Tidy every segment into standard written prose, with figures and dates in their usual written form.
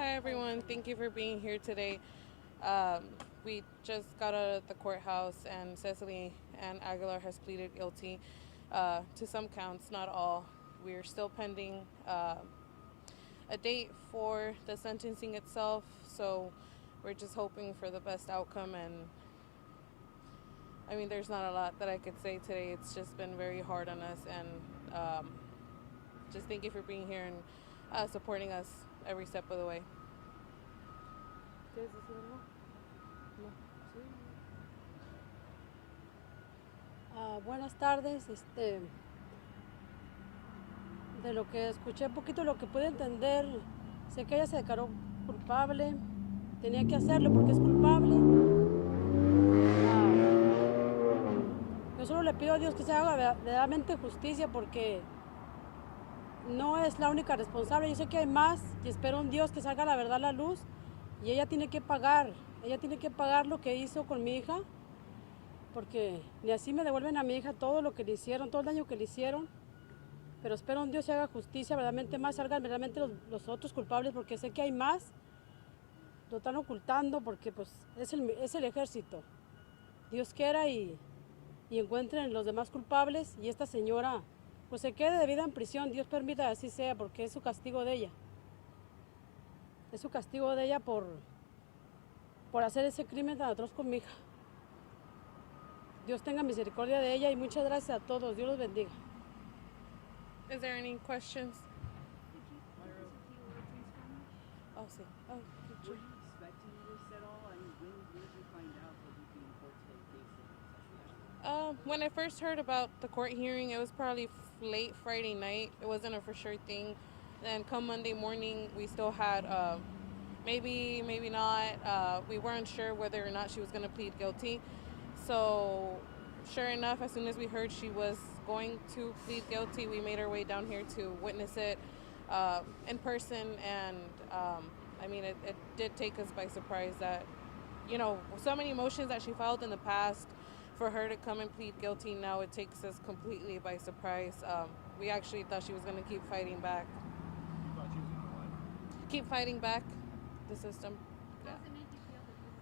Hi, everyone. Thank you for being here today. Um, we just got out of the courthouse, and Cecily Ann Aguilar has pleaded guilty to some counts, not all. We're still pending a date for the sentencing itself, so we're just hoping for the best outcome. And I mean, there's not a lot that I could say today. It's just been very hard on us, and just thank you for being here and supporting us every step of the way. Buenas tardes. De lo que escuché, un poquito lo que pude entender, sé que ella se declaró culpable, tenía que hacerlo porque es culpable. Yo solo le pido a Dios que se haga verdaderamente justicia porque no es la única responsable. Yo sé que hay más y espero en Dios que salga la verdad a la luz y ella tiene que pagar. Ella tiene que pagar lo que hizo con mi hija porque ni así me devuelven a mi hija todo lo que le hicieron, todo el daño que le hicieron. Pero espero en Dios se haga justicia, verdaderamente más salgan verdaderamente los otros culpables, porque sé que hay más, lo están ocultando porque pues es el ejército. Dios quiera y encuentren los demás culpables y esta señora pues se quede de vida en prisión. Dios permita así sea, porque es su castigo de ella. Es su castigo de ella por hacer ese crimen tan atroz con mi hija. Dios tenga misericordia de ella y muchas gracias a todos. Dios los bendiga. Is there any questions? Oh, sí. Oh, Were you expecting this at all? I mean, when did you find out that you'd be in court today facing Cecilia? when I first heard about the court hearing, it was probably late Friday night. It wasn't a for sure thing. Then come Monday morning, we still had maybe, maybe not. We weren't sure whether or not she was going to plead guilty. So, sure enough, as soon as we heard she was going to plead guilty, we made our way down here to witness it in person. And I mean, it did take us by surprise that, so many emotions that she felt in the past. For her to come and plead guilty now, it takes us completely by surprise. We actually thought she was going to keep fighting back. You thought she was gonna what? Keep fighting back the system. How does it make you feel that this is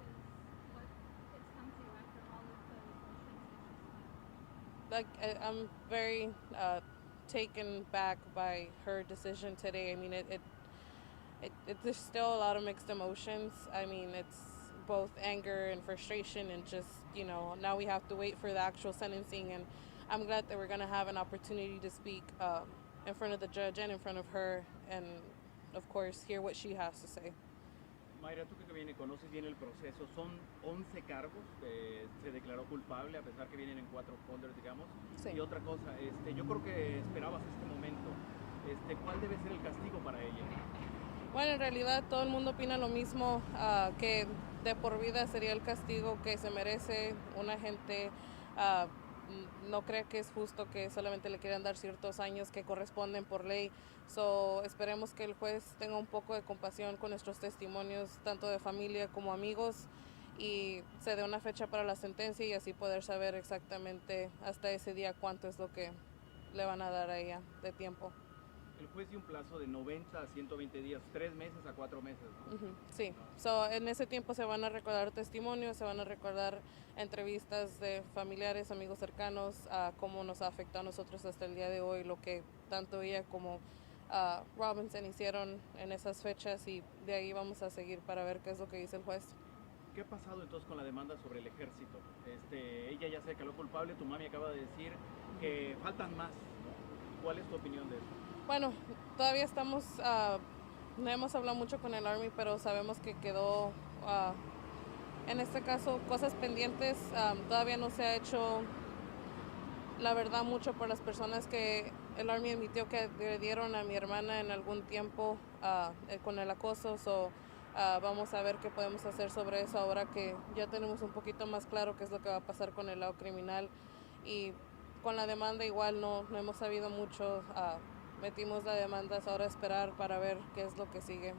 what it's come to after all of the emotions that she's felt? Like I'm very taken back by her decision today. I mean, there's still a lot of mixed emotions. I mean, it's both anger and frustration, and just now we have to wait for the actual sentencing. And I'm glad that we're gonna have an opportunity to speak in front of the judge and in front of her, and of course hear what she has to say. Mayra, tú que viene, conoces bien el proceso, son 11 cargos, se declaró culpable a pesar que vienen en 4 folders, digamos. Sí. Y otra cosa, yo creo que esperabas este momento. ¿Cuál debe ser el castigo para ella? Bueno, en realidad todo el mundo opina lo mismo, que de por vida sería el castigo que se merece una gente. No cree que es justo que solamente le quieran dar ciertos años que corresponden por ley. So, esperemos que el juez tenga un poco de compasión con nuestros testimonios, tanto de familia como amigos, y se dé una fecha para la sentencia y así poder saber exactamente hasta ese día cuánto es lo que le van a dar a ella de tiempo. El juez dio un plazo de 90 a 120 días, 3 meses a 4 meses, ¿no? Sí, so, en ese tiempo se van a recordar testimonios, se van a recordar entrevistas de familiares, amigos cercanos, a cómo nos ha afectado a nosotros hasta el día de hoy, lo que tanto ella como Robinson hicieron en esas fechas, y de ahí vamos a seguir para ver qué es lo que dice el juez. ¿Qué ha pasado entonces con la demanda sobre el ejército? Ella ya se declaró culpable, tu mami acaba de decir que faltan más, ¿no? ¿Cuál es tu opinión de eso? Bueno, todavía estamos, no hemos hablado mucho con el Army, pero sabemos que quedó, en este caso, cosas pendientes. Todavía no se ha hecho, la verdad, mucho por las personas que el Army admitió que agredieron a mi hermana en algún tiempo con el acoso. So, vamos a ver qué podemos hacer sobre eso ahora que ya tenemos un poquito más claro qué es lo que va a pasar con el lado criminal. Y con la demanda igual no hemos sabido mucho. Metimos la demanda, es ahora esperar para ver qué es lo que sigue.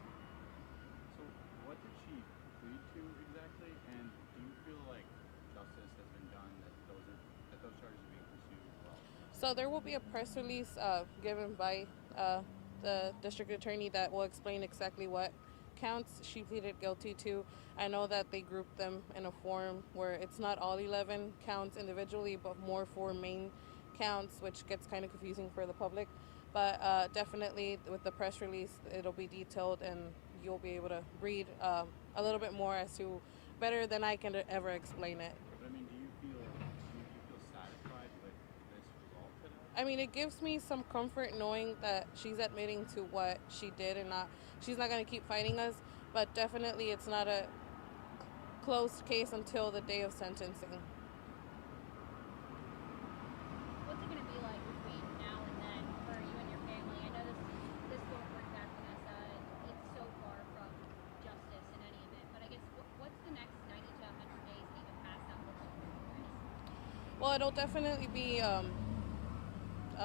So, what did she plead to exactly? And do you feel like justice has been done, that those charges are being pursued well? So there will be a press release given by the district attorney that will explain exactly what counts she pleaded guilty to. I know that they grouped them in a form where it's not all 11 counts individually, but more 4 main counts, which gets kind of confusing for the public. But definitely with the press release, it'll be detailed and you'll be able to read a little bit more as to better than I can ever explain it. But I mean, do you feel satisfied with this result today? I mean, it gives me some comfort knowing that she's admitting to what she did and she's not going to keep fighting us. But definitely it's not a closed case until the day of sentencing. What's it going to be like between now and then for you and your family? I know this won't work back, Vanessa. It's so far from justice in any event. But I guess what's the next 90 to 100 days to even pass that look like for you guys? Well, it'll definitely be a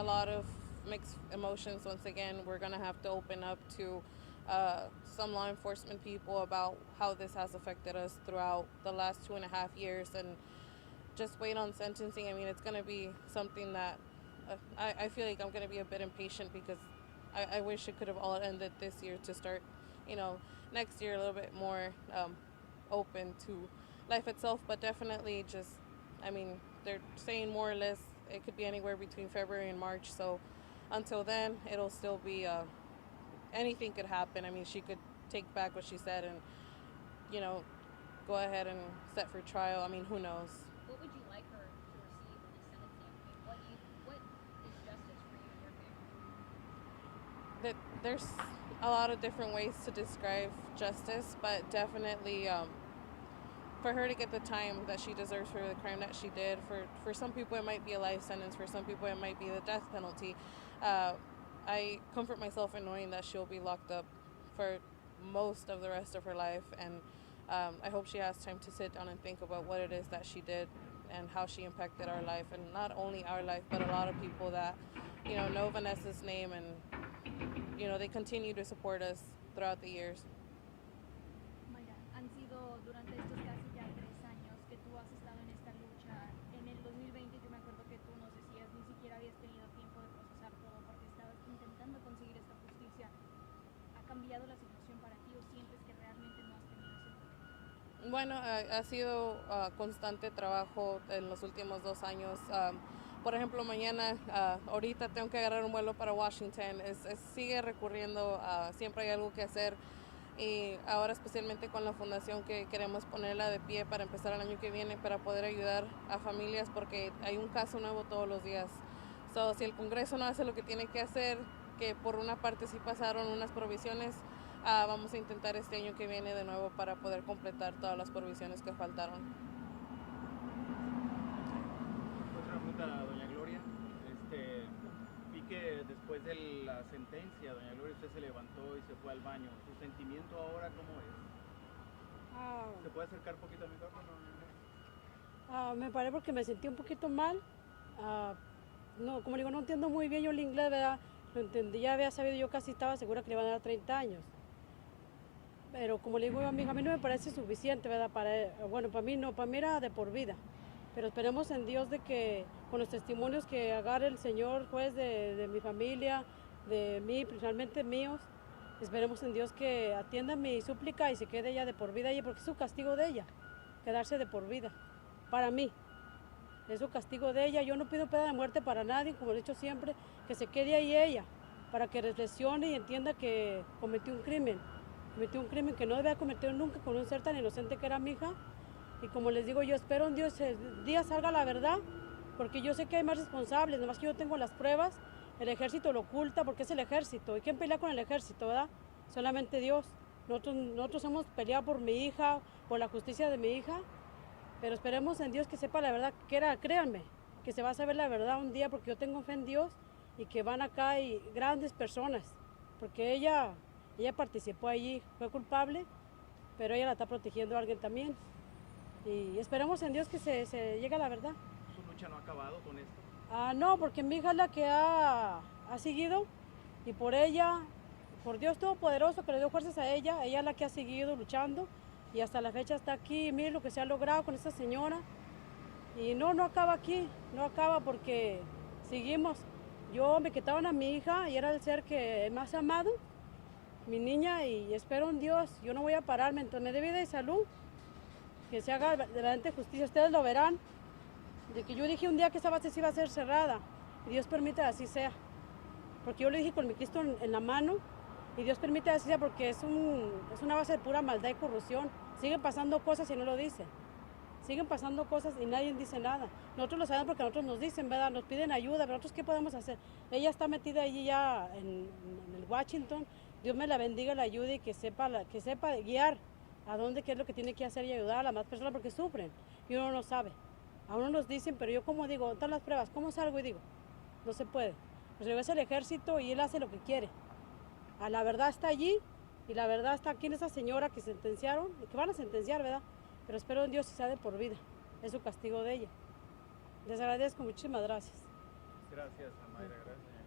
lot of mixed emotions. Once again, we're going to have to open up to some law enforcement people about how this has affected us throughout the last 2.5 years, and just wait on sentencing. I mean, it's going to be something that I feel like I'm going to be a bit impatient because I wish it could have all ended this year to start, next year a little bit more open to life itself. But definitely they're saying more or less it could be anywhere between February and March. So until then, it'll still be anything could happen. I mean, she could take back what she said and, go ahead and set for trial. I mean, who knows? What would you like her to receive in the sentencing? I mean, what is justice for you and your family? There's a lot of different ways to describe justice, but definitely for her to get the time that she deserves for the crime that she did. For some people, it might be a life sentence. For some people, it might be the death penalty. I comfort myself in knowing that she'll be locked up for most of the rest of her life, and I hope she has time to sit down and think about what it is that she did and how she impacted our life, and not only our life, but a lot of people that know Vanessa's name, and they continue to support us throughout the years. Mayra, han sido durante estos casi ya 3 años que tú has estado en esta lucha. En el 2020 yo me acuerdo que tú nos decías ni siquiera habías tenido tiempo de procesar todo porque estabas intentando conseguir esta justicia. ¿Ha cambiado la situación para ti o sientes que realmente no has tenido ese tiempo? Bueno, ha sido constante trabajo en los últimos 2 años. Por ejemplo, mañana, ahorita tengo que agarrar un vuelo para Washington. Sigue recurriendo, siempre hay algo que hacer. Y ahora especialmente con la fundación que queremos ponerla de pie para empezar el año que viene para poder ayudar a familias porque hay un caso nuevo todos los días. So, si el Congreso no hace lo que tiene que hacer, que por una parte sí pasaron unas provisiones, vamos a intentar este año que viene de nuevo para poder completar todas las provisiones que faltaron. Otra pregunta, doña Gloria. Vi que después de la sentencia, doña Gloria, usted se levantó y se fue al baño. ¿Su sentimiento ahora cómo es? ¿Se puede acercar un poquito al micrófono? Me paré porque me sentí un poquito mal. No, como digo, no entiendo muy bien yo el inglés, ¿verdad? Lo entendí, ya había sabido, yo casi estaba segura que le iban a dar 30 años. Pero como le digo a mi hija, a mí no me parece suficiente, ¿verdad? Para mí no, para mí era de por vida. Pero esperemos en Dios de que con los testimonios que agarre el señor juez de mi familia, de mí, principalmente míos, esperemos en Dios que atienda mi súplica y se quede ella de por vida allí, porque es su castigo de ella, quedarse de por vida, para mí. Es su castigo de ella. Yo no pido pena de muerte para nadie, como he dicho siempre, que se quede ahí ella, para que reflexione y entienda que cometió un crimen que no debía cometer nunca con un ser tan inocente que era mi hija. Y como les digo, yo espero en Dios el día salga la verdad, porque yo sé que hay más responsables, nomás que yo tengo las pruebas. El ejército lo oculta porque es el ejército. ¿Y quién pelea con el ejército, verdad? Solamente Dios. Nosotros hemos peleado por mi hija, por la justicia de mi hija, pero esperemos en Dios que sepa la verdad, créanme, que se va a saber la verdad un día, porque yo tengo fe en Dios y que van acá y grandes personas, porque ella participó allí, fue culpable, pero ella la está protegiendo a alguien también. Y esperemos en Dios que se llegue a la verdad. ¿Su lucha no ha acabado con esto? No, porque mi hija es la que ha seguido, y por ella, por Dios Todopoderoso que le dio fuerzas a ella es la que ha seguido luchando y hasta la fecha está aquí. Mire lo que se ha logrado con esta señora. Y no acaba aquí, no acaba porque seguimos. Me quitaban a mi hija y era el ser que más amado, mi niña, y espero en Dios. Yo no voy a pararme, entonces de vida y salud, que se haga verdaderamente justicia. Ustedes lo verán, de que yo dije un día que esa base sí iba a ser cerrada, y Dios permite así sea. Porque yo lo dije con mi Cristo en la mano, y Dios permite así sea porque es una base de pura maldad y corrupción. Siguen pasando cosas y no lo dicen. Siguen pasando cosas y nadie dice nada. Nosotros lo sabemos porque a nosotros nos dicen, ¿verdad? Nos piden ayuda, pero nosotros ¿qué podemos hacer? Ella está metida allí ya en el Washington. Dios me la bendiga, la ayude y que sepa guiar a dónde, qué es lo que tiene que hacer y ayudar a las más personas porque sufren y uno no sabe. A uno nos dicen, pero yo como digo, ¿dónde están las pruebas? ¿Cómo salgo? Y digo, no se puede. Pues regresa al ejército y él hace lo que quiere. A la verdad está allí y la verdad está aquí en esa señora que sentenciaron, que van a sentenciar, ¿verdad? Pero espero en Dios y sea de por vida. Es su castigo de ella. Les agradezco, muchísimas gracias. Gracias, Mayra, gracias.